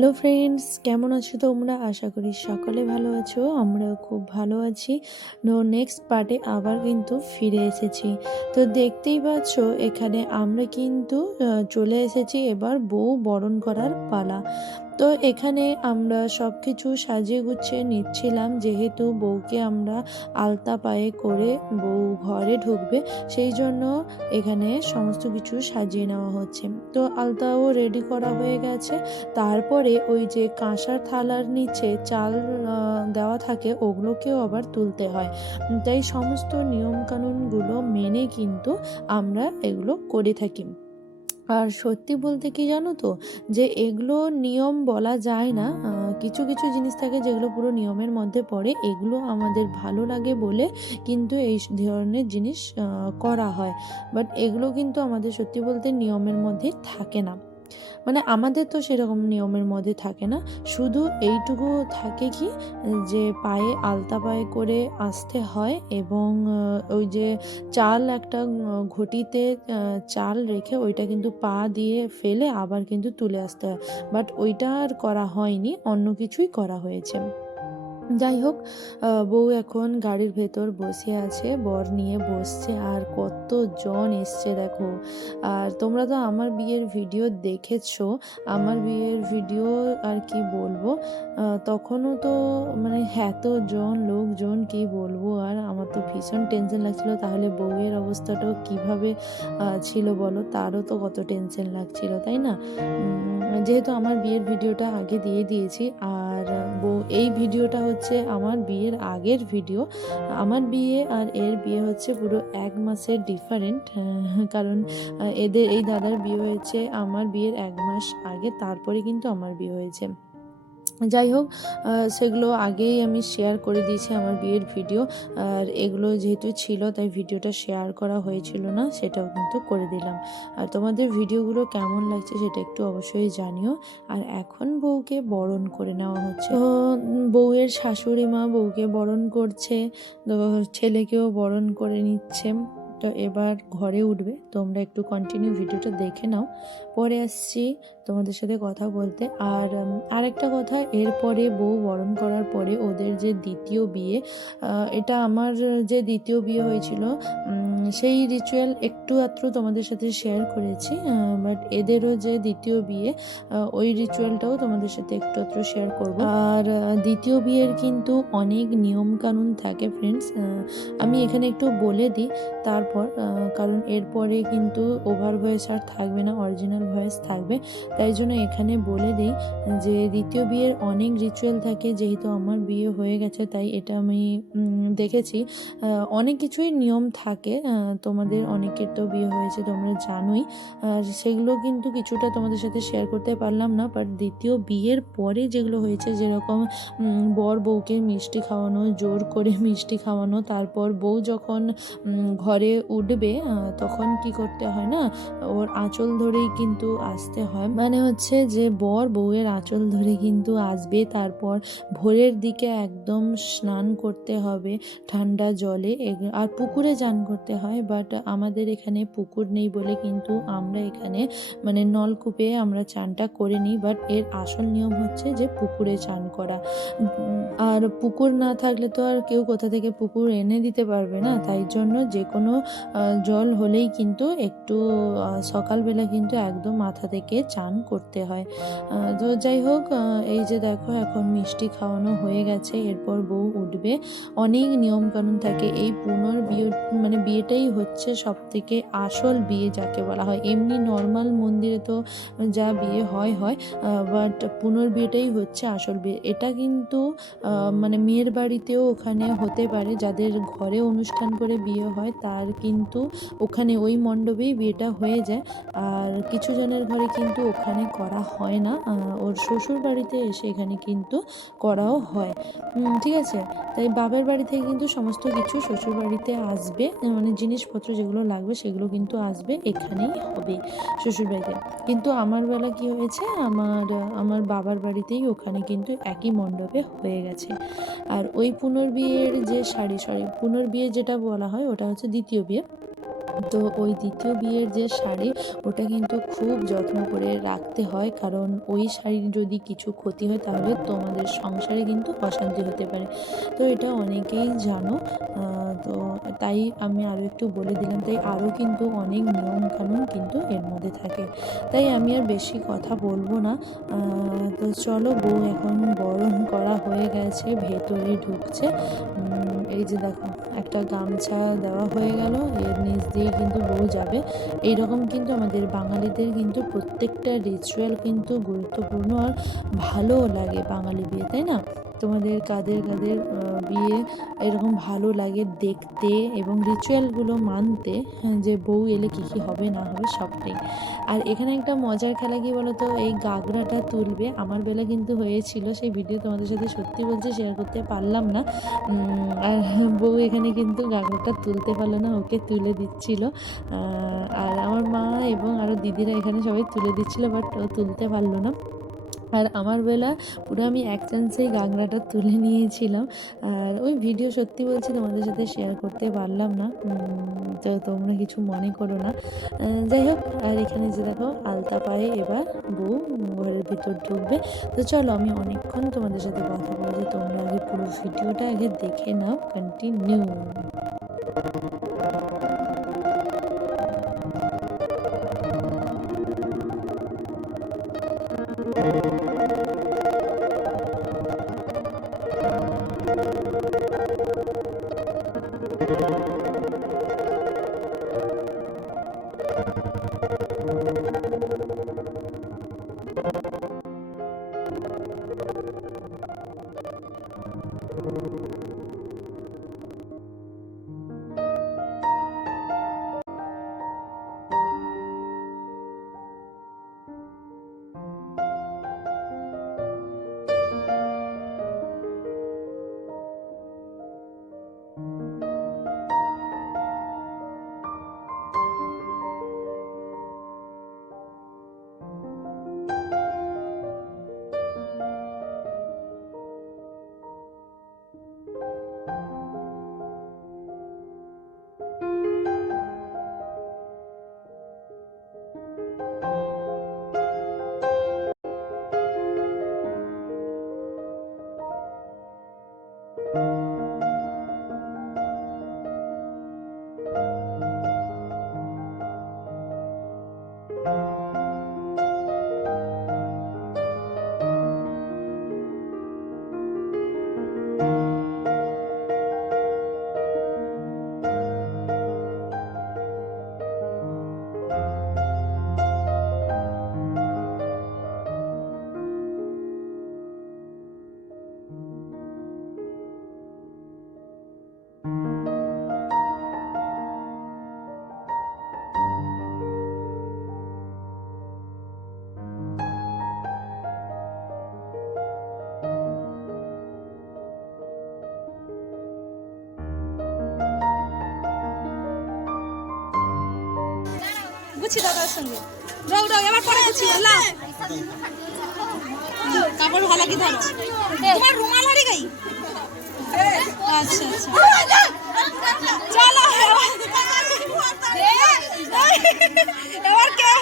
Hello friends, কেমন আছো তোমরা? আশা করি সকলে ভালো আছো, আমরাও খুব ভালো আছি। নো নেক্সট পার্টে আবার কিন্তু ফিরে এসেছি। তো দেখতেই পাচ্ছ, এখানে আমরা কিন্তু চলে এসেছি এবার বউ বরণ করার পালা। তো এখানে আমরা সব কিছু সাজিয়ে গুছিয়ে নিচ্ছিলাম। যেহেতু বউকে আমরা আলতা পায়ে করে বউ ঘরে ঢুকবে, সেই জন্য এখানে সমস্ত কিছু সাজিয়ে নেওয়া হচ্ছে। তো আলতাও রেডি করা হয়ে গেছে। তারপরে ওই যে কাঁসার থালার নিচে চাল দেওয়া থাকে, ওগুলোকেও আবার তুলতে হয়। তাই সমস্ত নিয়মকানুনগুলো মেনে কিন্তু আমরা এগুলো করে থাকি। আর সত্যি বলতে কি জানো তো, যে এগুলো নিয়ম বলা যায় না কিছু কিছু জিনিস থাকে যেগুলো পুরো নিয়মের মধ্যে পড়ে, এগুলো আমাদের ভালো লাগে বলে কিন্তু এই ধরনের জিনিস করা হয়। বাট এগুলো কিন্তু আমাদের সত্যি বলতে নিয়মের মধ্যে থাকে না। মানে আমাদের তো সেরকম নিয়মের মধ্যে থাকে না। শুধু এইটুকু থাকে কি, যে পায়ে আলতা পায়ে করে আসতে হয় এবং ওই যে চাল একটা ঘটিতে চাল রেখে ওইটা কিন্তু পা দিয়ে ফেলে আবার কিন্তু তুলে আসতে হয়। বাট ওইটা আর করা হয়নি, অন্য কিছুই করা হয়েছে। যাই হোক বউ এখন গাড়ির ভেতর বসে আছে, বর নিয়ে বসছে, আর কত জন এসছে দেখো। আর তোমরা তো আমার বিয়ের ভিডিও দেখেছ, আমার বিয়ের ভিডিও আর কি বলব? তখনও তো মানে এত জন লোকজন, কি বলব? আর আমার তো ভীষণ টেনশন লাগছিল, তাহলে বউয়ের অবস্থাটাও কীভাবে ছিল বলো? তারও তো কত টেনশন লাগছিল, তাই না? যেহেতু আমার বিয়ের ভিডিওটা আগে দিয়ে দিয়েছি, আর বউ, এই ভিডিওটা হচ্ছে আমার বিয়ের আগের ভিডিও আমার বিয়ে আর এর বিয়ে হচ্ছে পুরো এক মাসের ডিফারেন্ট কারণ এদের, এই দাদার বিয়ে হয়েছে আমার বিয়ের এক মাস আগে, তারপরে কিন্তু আমার বিয়ে হয়েছে। যাই হোক সেগুলো আগেই আমি শেয়ার করে দিয়েছি আমার বিয়ের ভিডিও আর এগুলো যেহেতু ছিল তাই ভিডিওটা শেয়ার করা হয়েছিল না, সেটাও কিন্তু করে দিলাম। আর তোমাদের ভিডিওগুলো কেমন লাগছে সেটা একটু অবশ্যই জানিও। আর এখন বউকে বরণ করে নেওয়া হচ্ছে। তো, বউয়ের শাশুড়ি মা বউকে বরণ করছে ছেলেকেও বরণ করে নিচ্ছে। তো এবার ঘরে উঠবে। তোমরা একটু কন্টিনিউ ভিডিওটা দেখে নাও। পরে আসছি তোমাদের সাথে কথা বলতে। আর আরেকটা কথা, এরপরে বউ বরণ করার পরে ওদের যে দ্বিতীয় বিয়ে এটা আমার যে দ্বিতীয় বিয়ে হয়েছিল সেই রিচুয়াল একটু আত্র তোমাদের সাথে শেয়ার করেছি বাট এদেরও যে দ্বিতীয় বিয়ে ওই রিচুয়ালটাও তোমাদের সাথে একটু আত্র শেয়ার করব। আর দ্বিতীয় বিয়ের কিন্তু অনেক নিয়ম কানুন থাকে ফ্রেন্ডস আমি এখানে একটু বলে দিই, তারপর কারণ এরপরে কিন্তু ওভার ভয়েস আর থাকবে না অরিজিনাল ভয়েস থাকবে, তাই জন্য এখানে বলে দিই যে দ্বিতীয় বিয়ের অনেক রিচুয়াল থাকে, যেহেতু আমার বিয়ে হয়ে গেছে, তাই এটা আমি দেখেছি অনেক কিছুই নিয়ম থাকে তোমাদের অনেকের তো বিয়ে হয়েছে, তোমরা জানোই। আর সেগুলো কিন্তু কিছুটা তোমাদের সাথে শেয়ার করতে পারলাম না বাট দ্বিতীয় বিয়ের পরে যেগুলো হয়েছে, যেরকম বর বউকে মিষ্টি খাওয়ানো, জোর করে মিষ্টি খাওয়ানো, তারপর বউ যখন ঘরে উঠবে তখন কি করতে হয় না, ওর আঁচল ধরেই কিন্তু আসতে হয়। মানে হচ্ছে যে, বর বউয়ের আঁচল ধরে কিন্তু আসবে, তারপর ভোরের দিকে একদম স্নান করতে হবে, ঠান্ডা জলে আর পুকুরে চান করতে হয়। বাট আমাদের এখানে পুকুর নেই বলে কিন্তু আমরা এখানে মানে নলকূপে আমরা চানটা করে নিই বাট এর আসল নিয়ম হচ্ছে যে পুকুরে চান করা। আর পুকুর না থাকলে তো আর কেউ কোথা থেকে পুকুর এনে দিতে পারবে না, তাই জন্য যে কোনো জল হলেই কিন্তু একটু সকালবেলা কিন্তু একদম মাথা থেকে চান করতে হয়। তো যাই হোক এই যে দেখো এখন মিষ্টি খাওয়ানো হয়ে গেছে, এরপর বউ উঠবে। অনেক নিয়ম কানুন থাকে, এই পুনর্বিয়ে মানে বিয়েটাই হচ্ছে সব থেকে আসল বিয়ে যাকে বলা হয়। এমনি নর্মাল মন্দিরে তো যা বিয়ে হয় হয় বাট পুনর্বিয়েটাই হচ্ছে আসল বিয়ে। এটা কিন্তু মানে মেয়ের বাড়িতেও ওখানে হতে পারে, যাদের ঘরে অনুষ্ঠান করে বিয়ে হয়, তার কিন্তু ওখানে ওই মণ্ডপেই বিয়েটা হয়ে যায়। আর কিছু জনের ঘরে কিন্তু ওখানে করা হয় না ওর শ্বশুর বাড়িতে এসে এখানে কিন্তু করাও হয়। ঠিক আছে? তাই বাবার বাড়ি থেকে কিন্তু সমস্ত কিছু শ্বশুর বাড়িতে আসবে মানে জিনিসপত্র যেগুলো লাগবে সেগুলো কিন্তু আসবে, এখানেই হবে শ্বশুরবাড়িতে। কিন্তু আমার বেলা কি হয়েছে? আমার আমার বাবার বাড়িতেই ওখানে কিন্তু একই মণ্ডপে হয়ে গেছে। আর ওই পুনর্বিয়ের যে শাড়ি, সরি, পুনর্বিয়ে যেটা বলা হয় ওটা হচ্ছে দ্বিতীয় বিয়ে। তো ওই দ্বিতীয় বিয়ের যে শাড়ি ওটা কিন্তু খুব যত্ন করে রাখতে হয়, কারণ ওই শাড়ির যদি কিছু ক্ষতি হয় তাহলে তোমাদের সংসারে কিন্তু অশান্তি হতে পারে। তো এটা অনেকেই জানো। তো তাই আমি আরও একটু বলে দিলাম, তাই আরও কিন্তু অনেক নিয়ম কানুন কিন্তু এর মধ্যে থাকে। তাই আমি আর বেশি কথা বলব না। তো চলো বউ এখন বরণ করা হয়ে গেছে, ভেতরে ঢুকছে। এই যে দেখো, একটা গামছা দেওয়া হয়ে গেল, এর নিচ দিয়ে কিন্তু বউ যাবে। এইরকম কিন্তু আমাদের বাঙালিদের কিন্তু প্রত্যেকটা রিচুয়াল কিন্তু গুরুত্বপূর্ণ আর ভালোও লাগে বাঙালি বিয়ে তাই না? তোমাদের কাদের কাদের বিয়ে এরকম ভালো লাগে দেখতে এবং রিচুয়ালগুলো মানতে হ্যাঁ, যে বউ এলে কী কী হবে না হবে সবটাই। আর এখানে একটা মজার খেলা কি বলো তো এই গাগরাটা তুলবে। আমার বেলা কিন্তু হয়েছিল সেই ভিডিও তোমাদের সাথে সত্যি বলছে শেয়ার করতে পারলাম না। আর বউ এখানে কিন্তু গাগরাটা তুলতে পারল না ওকে তুলে দিচ্ছিল। আর আমার মা এবং আরও দিদিরা এখানে সবাই তুলে দিচ্ছিল বাট ও তুলতে পারল না। আর আমার বেলা পুরো আমি এক চান্সেই গাগরাটা তুলে নিয়েছিলাম। আর ওই ভিডিও সত্যি বলছি তোমাদের সাথে শেয়ার করতে পারলাম না। তো তোমরা কিছু মনে করো না। যাই হোক, আর এখানে যে দেখো, আলতা পায়ে এবার বউ ঘরের ভিতর ঢুকবে। তো চলো, আমি অনেকক্ষণ তোমাদের সাথে কথা বলছি, তোমরা আগে পুরো ভিডিওটা আগে দেখে নাও কন্টিনিউ গুছি দাদার সঙ্গে। যাও যাও এবার পরে গুছি লাও। কাপড় ভালো কি ধরো? তোমার রুমাল হারিয়ে গই? আচ্ছা আচ্ছা চলো এবার কে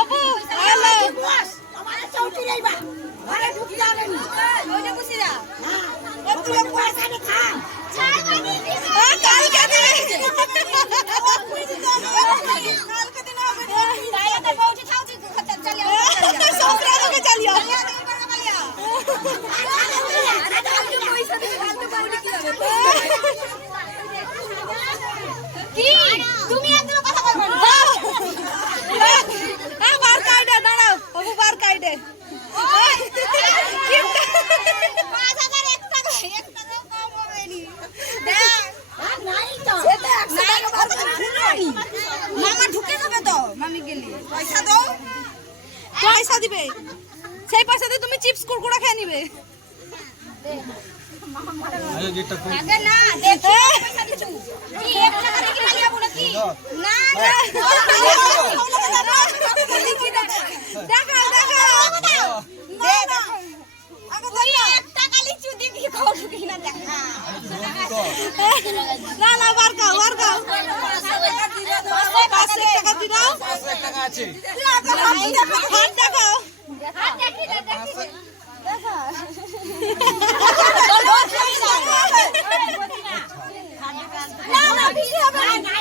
অপু হ্যালো কালকে দিবে কালকে দিন হবে সংক্রান্তকে চালিয়ে তুমি একদম কথা বলব না হ্যাঁ বার কাইডে দাঁড়াও বাবু বার কাইডে পাঁচ হাজার এক টাকা এক টাকা কম হবে নি মামা ঢুকে যাবে তো মামি গেলে পয়সা দাও পয়সা দিবে সেই পয়সাতে তুমি চিপস কুরকুরা খেয়ে নিবে আগে না দেখি পয়সা দিছু কি এক টাকা দেখি খালি যাব নাকি না না দেখাও দেখাও দে দেখো ওই এক টাকা লিচু দিবি খাও কি না দেখা না না বার খাও বার খাও পাঁচশো এক টাকা দাও টাকা আছে হাত দেখাও হাত দেখি না দেখি না না বিক্রি হবে না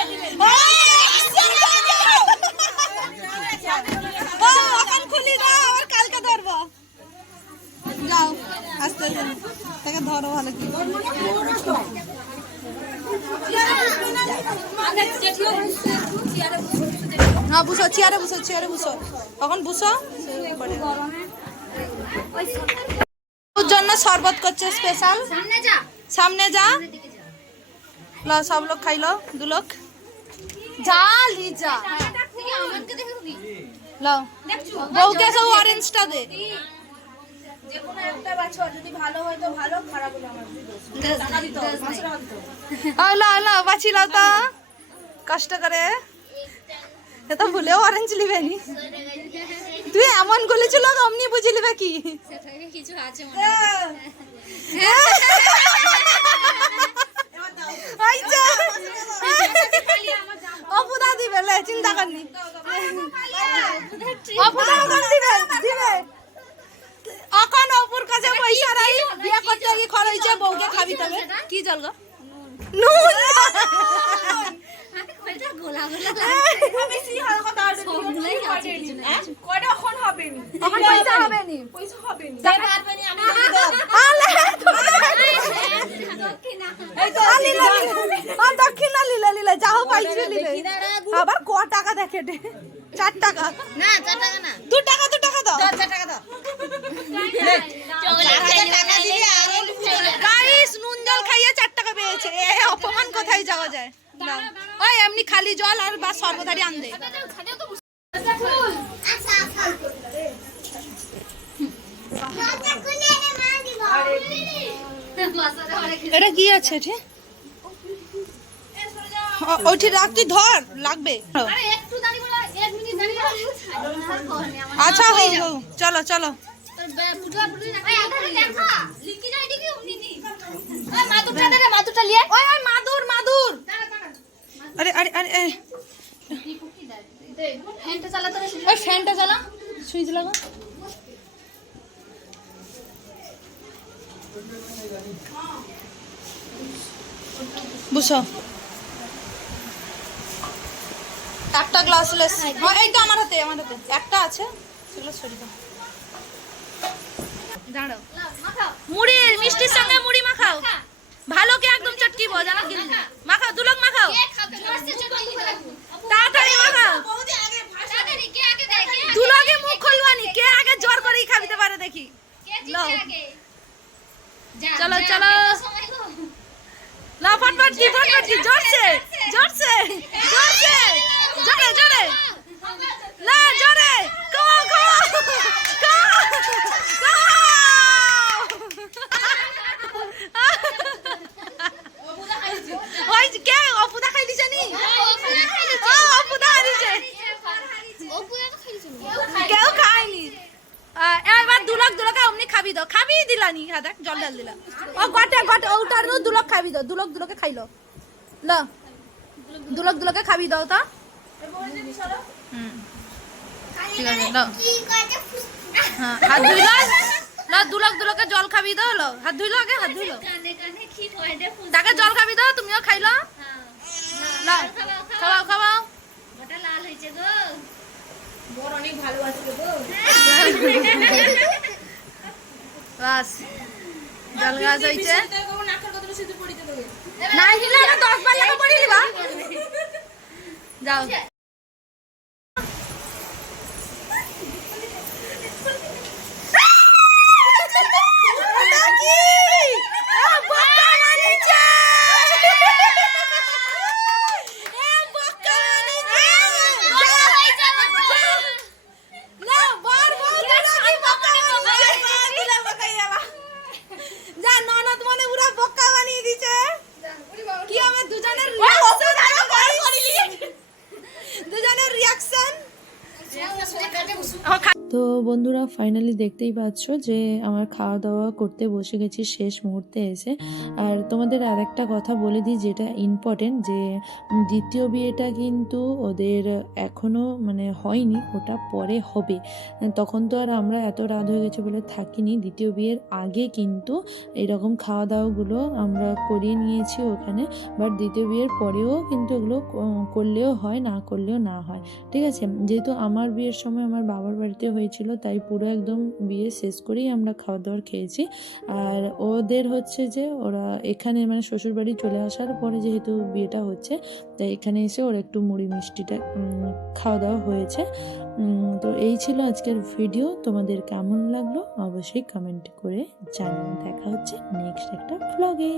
ও, এখন খুলি দাও আবার কালকে ধরবো যাও আস্তে আস্তে তাকে ধরো ভালো কি হ্যাঁ বুঝো চেয়ারে বুঝো চেয়ারে বুঝো তখন বুঝো ওর জন্য শরবত করছে স্পেশাল সামনে যা। ল সব লোক খাইলো দু লোক। যা। লি যা তুই আমাকে দেখে তুমি ল বউকে সব অরেঞ্জটা দে কষ্ট করে। এ তো ভুলেও অরেঞ্জ লিবে নি। তুই এমন গলেছিল অমনি বুঝি লিবে কি? কিছু আছে মনে। ওই যে। অপুদা দিবে লে চিন্তা করনি অপুদা দিবে দিবে। অপুর কাছে পয়সা নাই বিয়ে করতে গিয়ে খরচ হয়েছে বউকে খাবি তবে। কি জল গো নুন এটা গোলা গোলা সবগুলোই আছে কিছু না কিছু। এখন পয়সা হবে নি আলে আলি দক্ষিণা লিলে লিলে। যাও পাইছে লিলে আবার ক টাকা দেখে দে? চার টাকা। না চার টাকা না। দু টাকা দু টাকা দাও। গাইস নুন জল খাইয়ে চার টাকা পেয়েছে। এ অপমান কোথায় যাওয়া যায়? দাও। ওই এমনি খালি জল আর বা সর্বধারি আন দে এটা কি আছে ও- ওইটি রাখ তুই ধর লাগবে। আচ্ছা হো হো চলো চলো। আরে আরে আরে ফ্যানটা চালা ওই ফ্যানটা সুইচ লাগা বুঝো একটা গ্লাস লেস। হ্যাঁ এইটা আমার হাতে আমার হাতে। একটা আছে সেগুলো দাও। দাঁড়াও। লাও, মুড়ি মিষ্টির সঙ্গে মুড়ি মাখাও। ভালো কি একদম চটকিব জানো কি মাখাও দুলক মাখাও। চটকে। তাড়াতাড়ি মাখাও। দুলকে মুখ খুলবানি কে আগে জোর করেই খাবিতে পারে দেখি। চলো, চলো। বিনা সময় গো। লা ফটফট কি ফটফট কি জোরছে জোরছে জোরছে জোরে জোরে না জোরে কমাও কমাও ওই যে কে অপুদা খাই দিছে নি ও অপুদা খাই দিছে কেউ খায়নি আহ, এবার দুলক দুলকে অমনি খাবি দাও খাবি হ্যাঁ দেখ জল ঢাল দিলা ও গটে গটে ওটার নু দুলক খাবি দাও দুলক দুলকে খাইলো। ল। দুলক দুলকে খাবি দাও তো। হুম। ঠিক আছে দাও হ্যাঁ হাত ধুইলো ল। দুলক দুলকে জল খাবি দাও ল। হাত ধুইলো আগে হাত ধুইলো তাকে জল খাবি দাও তুমিও খাইলো হ্যাঁ। খাওয়াও, খাওয়াও। খাওয়াও গো। বাস জল গাছ হইছে। হিলা বার পড়ি যাও এটা কি? এ বোকা মানিছে! এ বোকা মানিছে! না, বার বউ দুটা কি বোকা মানিছে? দিলে বোকা গেলা। যা ননদ মনে পুরা বোকা বানিয়ে দিছে কি হবে দুজনের reaction? দুজনের রিয়াকশন তো বন্ধুরা ফাইনালি দেখতেই পাচ্ছ যে আমার খাওয়া দাওয়া করতে বসে গেছি শেষ মুহূর্তে এসে। আর তোমাদের আর একটা কথা বলে দিই যেটা ইম্পর্টেন্ট যে দ্বিতীয় বিয়েটা কিন্তু ওদের এখনও মানে হয়নি, ওটা পরে হবে। তখন তো আর আমরা এত রাত হয়ে গেছে বলে থাকিনি। দ্বিতীয় বিয়ের আগে কিন্তু এরকম খাওয়া দাওয়াগুলো আমরা করিয়ে নিয়েছি ওখানে বাট দ্বিতীয় বিয়ের পরেও কিন্তু এগুলো করলেও হয়, না করলেও না হয়। ঠিক আছে? যেহেতু আমার বিয়ের সময় আমার বাবার বাড়িতে হয়েছিল, তাই পুরো একদম বিয়ে শেষ করেই আমরা খাওয়া দাওয়ার খেয়েছি। আর ওদের হচ্ছে যে, ওরা এখানে মানে শ্বশুরবাড়ি চলে আসার পরে যেহেতু বিয়েটা হচ্ছে, তাই এখানে এসে ওরা একটু মুড়ি মিষ্টিটা খাওয়া দাওয়া হয়েছে। তো এই ছিল আজকের ভিডিও। তোমাদের কেমন লাগল অবশ্যই কমেন্ট করে জানিয়ে দেখা হচ্ছে নেক্সট একটা ভ্লগে